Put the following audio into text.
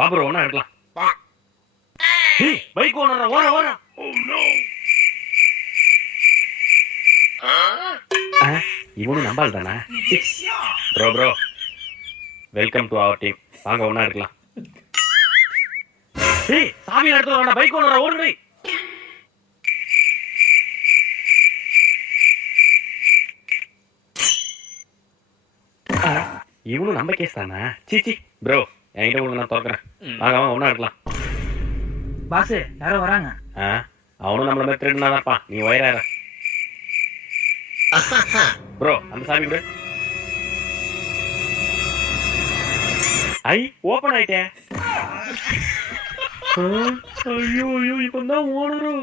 பாபுரம் ஒண்ணா எடுக்கலாம். பைக் ஓனரா ஓர ஓர. இவனும் நம்பால் தானே. Bro bro welcome to our team. வாங்க ஒண்ணா எடுக்கலாம். சாமி எடுத்து வரடா பைக் ஓனரா ஓடுங்க. இவனும் நம்ம கேஸ் தானே. சீச்சி ப்ரோ என்கிட்ட ஒண்ணு நான் திறக்கிறேன். வாங்க வாங்க ஒண்ணா எடுக்கலாம். பாஸ் யாரோ வராங்க. அவனும் நம்மள மாதிரி திருடுனாதான்ப்பா. நீ வயிறார ப்ரோ அந்த சாமி கூட. ஐ ஓபன் ஆயிட்டே. ஐயோ ஐயோ இப்பதான் ஓனரும்